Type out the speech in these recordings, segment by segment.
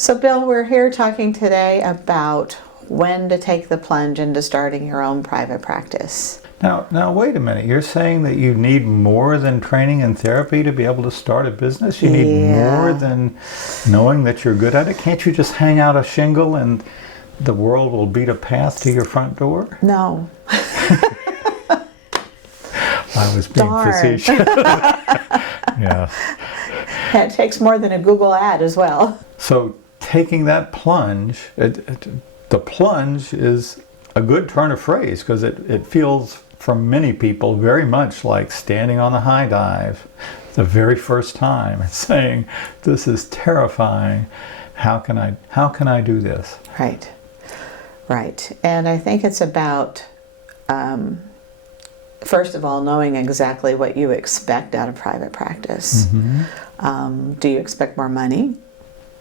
So Bill, we're here talking today about when to take the plunge into starting your own private practice. Now, wait a minute. You're saying that you need more than training and therapy to be able to start a business? You need more than knowing that you're good at it? Can't you just hang out a shingle and the world will beat a path to your front door? No. I was being facetious. Yeah. It takes more than a Google ad as well. So taking that plunge, the plunge is a good turn of phrase because it feels for many people very much like standing on the high dive the very first time and saying, this is terrifying. How can I do this? Right. And I think it's about, first of all, knowing exactly what you expect out of private practice. Mm-hmm. Do you expect more money?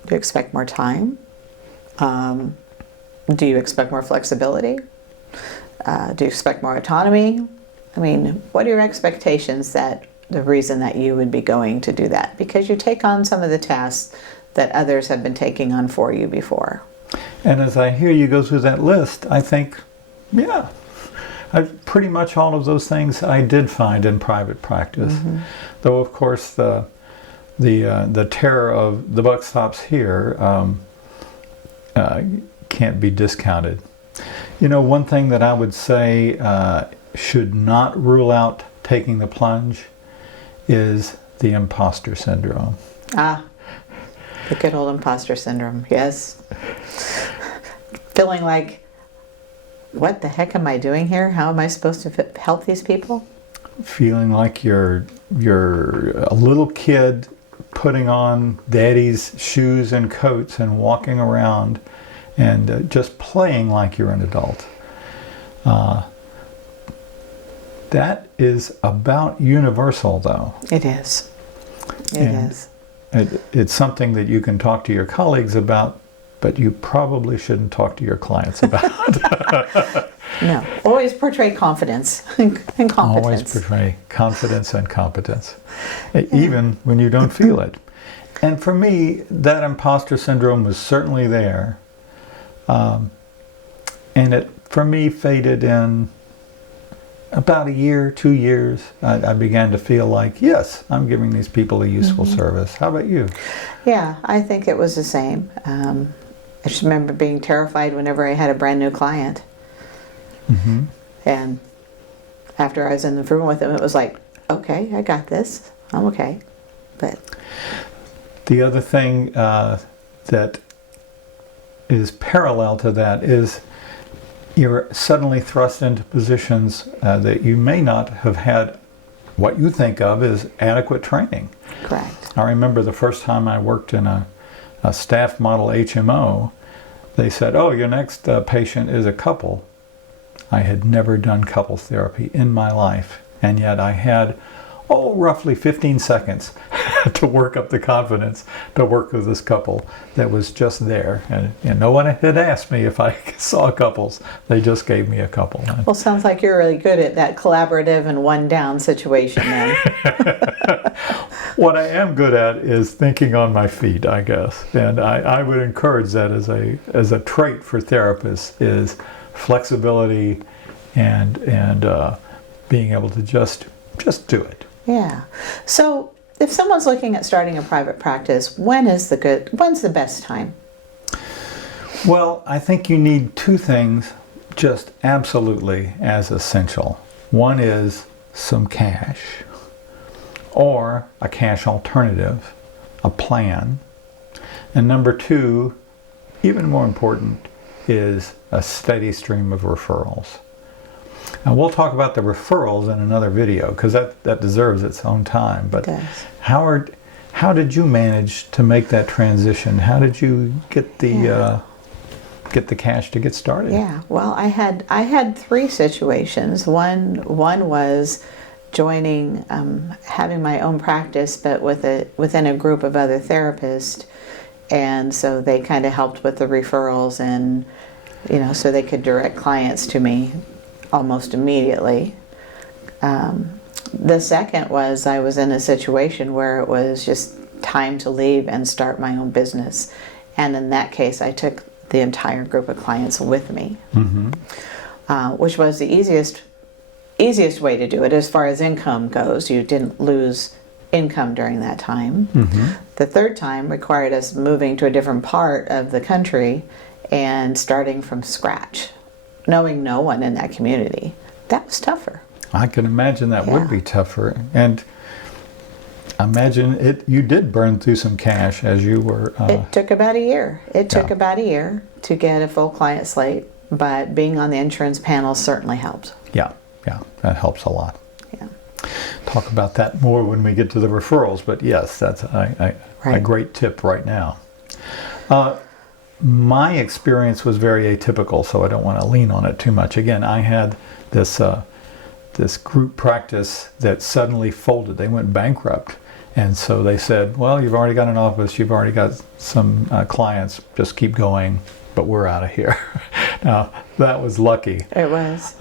Do you expect more time? Do you expect more flexibility? Do you expect more autonomy? I mean, what are your expectations that the reason that you would be going to do that? Because you take on some of the tasks that others have been taking on for you before. And as I hear you go through that list, I think, yeah, pretty much all of those things I did find in private practice. Mm-hmm. Though, of course, the terror of the buck stops here can't be discounted. You know, one thing that I would say should not rule out taking the plunge is the imposter syndrome. Ah, the good old imposter syndrome, yes. Feeling like, what the heck am I doing here? How am I supposed to help these people? Feeling like you're a little kid putting on daddy's shoes and coats and walking around and just playing like you're an adult. That is about universal, though. It is. It is. It's something that you can talk to your colleagues about, but you probably shouldn't talk to your clients about. No. Always portray confidence and competence. Always portray confidence and competence, even when you don't feel it. And for me, that imposter syndrome was certainly there. And it, for me, faded in about a year, 2 years. I began to feel like, yes, I'm giving these people a useful service. How about you? Yeah, I think it was the same. I just remember being terrified whenever I had a brand new client. Mm-hmm. And after I was in the room with them, it was like, okay, I got this. I'm okay. But the other thing that is parallel to that is you're suddenly thrust into positions that you may not have had what you think of as adequate training. Correct. I remember the first time I worked in a staff model HMO, they said, oh, your next patient is a couple. I had never done couples therapy in my life, and yet I had, roughly 15 seconds to work up the confidence to work with this couple that was just there. And no one had asked me if I saw couples. They just gave me a couple. Well, sounds like you're really good at that collaborative and one down situation then. What I am good at is thinking on my feet, I guess. And I would encourage that as a trait for therapists is flexibility and being able to just do it. Yeah. So if someone's looking at starting a private practice, when's the best time? Well, I think you need two things just absolutely as essential. One is some cash, or a cash alternative, a plan. And number two, even more important, is a steady stream of referrals. And we'll talk about the referrals in another video because that deserves its own time. But Howard, how did you manage to make that transition? How did you get the cash to get started? Yeah, well, I had three situations. One was joining, having my own practice, but within a group of other therapists, and so they kind of helped with the referrals, and so they could direct clients to me almost immediately. The second was I was in a situation where it was just time to leave and start my own business. And in that case, I took the entire group of clients with me, which was the easiest way to do it as far as income goes. You didn't lose income during that time. The third time required us moving to a different part of the country and starting from scratch, knowing no one in that community. That was tougher. I can imagine that would be tougher. And I imagine you did burn through some cash as you were... It took about a year. It took about a year to get a full client slate, but being on the insurance panel certainly helped. Yeah, that helps a lot. Yeah. Talk about that more when we get to the referrals, but yes, that's a great tip right now. My experience was very atypical, so I don't want to lean on it too much. Again, I had this group practice that suddenly folded. They went bankrupt. And so they said, well, you've already got an office, you've already got some clients, just keep going, but we're out of here. Now, that was lucky. It was.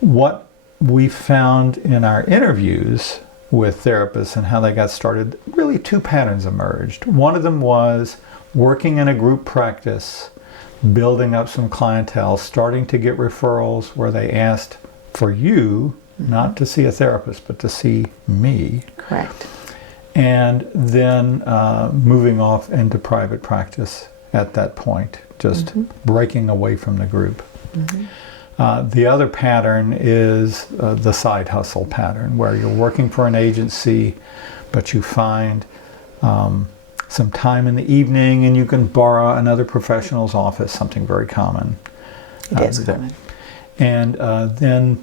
What we found in our interviews with therapists and how they got started, really two patterns emerged. One of them was working in a group practice, building up some clientele, starting to get referrals where they asked for you, not to see a therapist, but to see me. Correct. And then moving off into private practice at that point, just breaking away from the group. The other pattern is the side hustle pattern, where you're working for an agency, but you find some time in the evening and you can borrow another professional's office, something very common. It is common. And then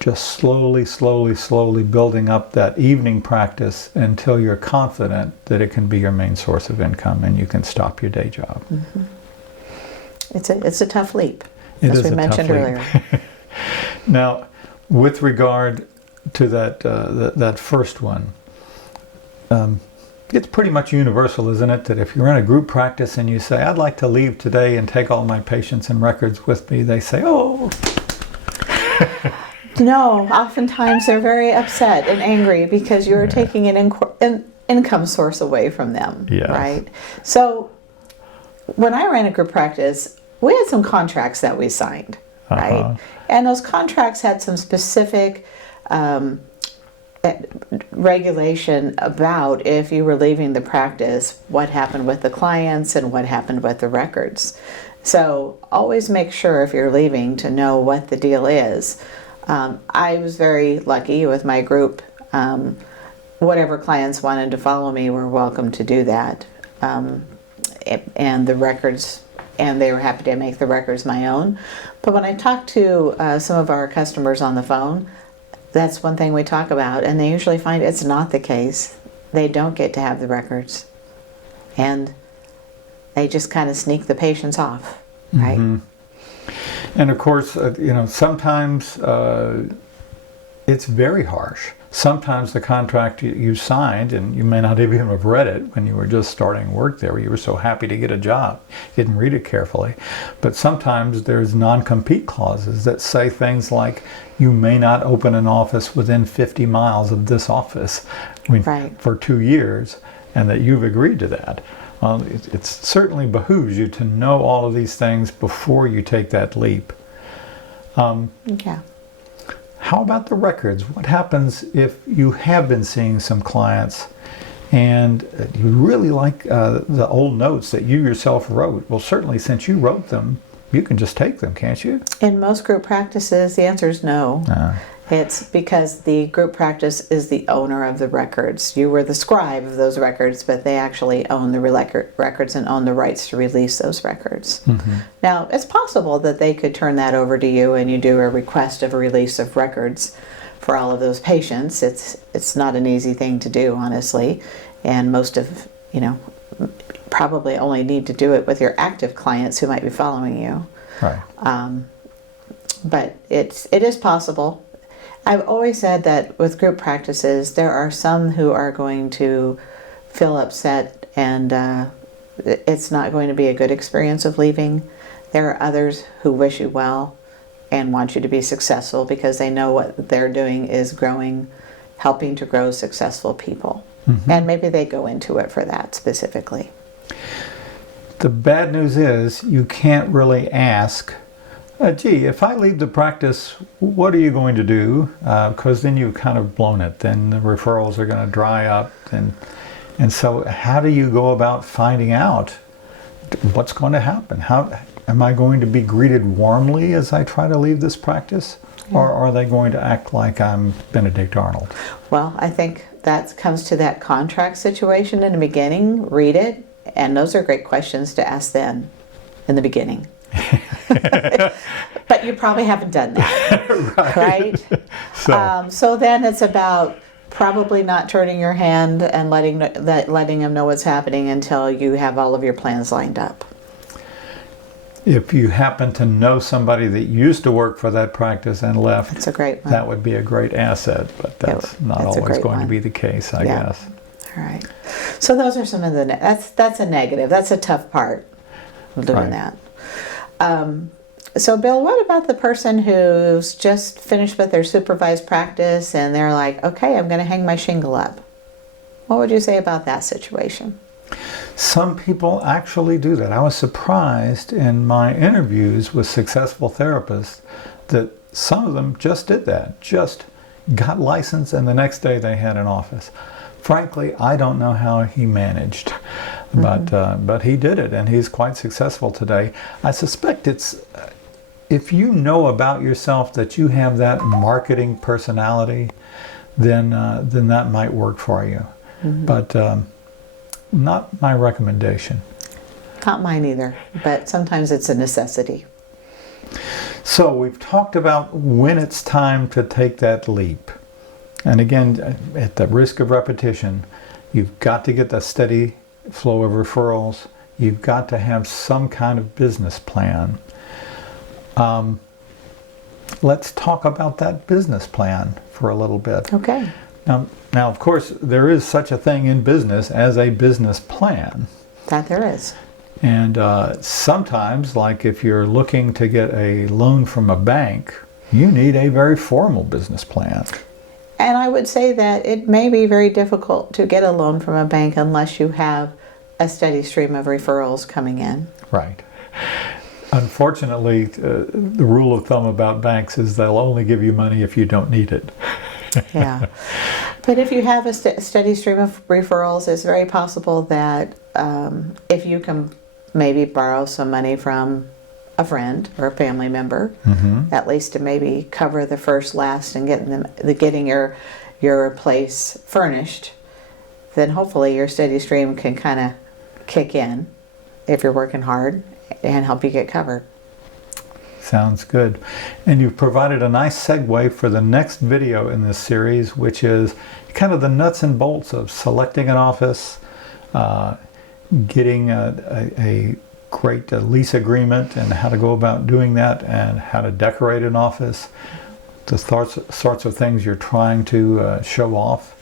just slowly building up that evening practice until you're confident that it can be your main source of income and you can stop your day job. It's a tough leap, as we mentioned earlier. Now, with regard to that first one, it's pretty much universal, isn't it, that if you're in a group practice and you say, I'd like to leave today and take all my patients and records with me, they say, oh. No, oftentimes they're very upset and angry because you're taking an income source away from them, right? So when I ran a group practice, we had some contracts that we signed, right? And those contracts had some specific regulation about if you were leaving the practice, what happened with the clients and what happened with the records. So always make sure if you're leaving to know what the deal is. I was very lucky with my group. Whatever clients wanted to follow me were welcome to do that. And the records, and they were happy to make the records my own. But when I talk to some of our customers on the phone, that's one thing we talk about, and they usually find it's not the case. They don't get to have the records. And they just kind of sneak the patients off, right? And of course, sometimes it's very harsh. Sometimes the contract you signed, and you may not even have read it when you were just starting work there, you were so happy to get a job, you didn't read it carefully. But sometimes there's non-compete clauses that say things like, you may not open an office within 50 miles of this office for 2 years, and that you've agreed to that. It certainly behooves you to know all of these things before you take that leap. How about the records? What happens if you have been seeing some clients and you really like the old notes that you yourself wrote? Well, certainly since you wrote them, you can just take them, can't you? In most group practices, the answer is no. It's because the group practice is the owner of the records. You were the scribe of those records, but they actually own the records and own the rights to release those records. Now, it's possible that they could turn that over to you and you do a request of a release of records for all of those patients. It's not an easy thing to do, honestly, and most of, probably only need to do it with your active clients who might be following you. Right. But it is possible. I've always said that with group practices, there are some who are going to feel upset and it's not going to be a good experience of leaving. There are others who wish you well and want you to be successful because they know what they're doing is helping to grow successful people. And maybe they go into it for that specifically. The bad news is you can't really ask, gee, if I leave the practice, what are you going to do? Because then you've kind of blown it. Then the referrals are going to dry up. And so how do you go about finding out what's going to happen? How am I going to be greeted warmly as I try to leave this practice? Or are they going to act like I'm Benedict Arnold? Well, I think that comes to that contract situation in the beginning. Read it, and those are great questions to ask then in the beginning. But you probably haven't done that, right? So then it's about probably not turning your hand and letting them know what's happening until you have all of your plans lined up. If you happen to know somebody that used to work for that practice and left, that's a great one. That would be a great asset, but that's not always going to be the case, I guess. All right. So those are some of the, that's a negative. That's a tough part of doing that. So Bill, what about the person who's just finished with their supervised practice and they're like, okay, I'm going to hang my shingle up? What would you say about that situation? Some people actually do that. I was surprised in my interviews with successful therapists that some of them just did that, just got licensed and the next day they had an office. Frankly, I don't know how he managed, but he did it and he's quite successful today. I suspect it's, if you know about yourself that you have that marketing personality, then that might work for you. But not my recommendation. Not mine either, but sometimes it's a necessity. So we've talked about when it's time to take that leap. And again, at the risk of repetition, you've got to get the steady flow of referrals. You've got to have some kind of business plan. Let's talk about that business plan for a little bit. Okay. Now, of course, there is such a thing in business as a business plan. That there is. And sometimes, like if you're looking to get a loan from a bank, you need a very formal business plan. And I would say that it may be very difficult to get a loan from a bank unless you have a steady stream of referrals coming in. Right. Unfortunately, the rule of thumb about banks is they'll only give you money if you don't need it. Yeah. But if you have a steady stream of referrals, it's very possible that if you can maybe borrow some money from a friend or a family member, at least to maybe cover the first, last, and getting your place furnished, then hopefully your steady stream can kind of kick in if you're working hard and help you get covered. Sounds good. And you've provided a nice segue for the next video in this series, which is kind of the nuts and bolts of selecting an office, getting a great lease agreement and how to go about doing that, and how to decorate an office, the sorts of things you're trying to show off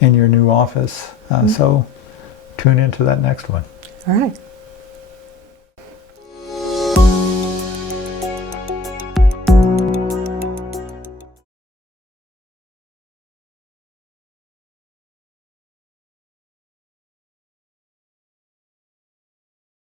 in your new office. So tune into that next one. All right.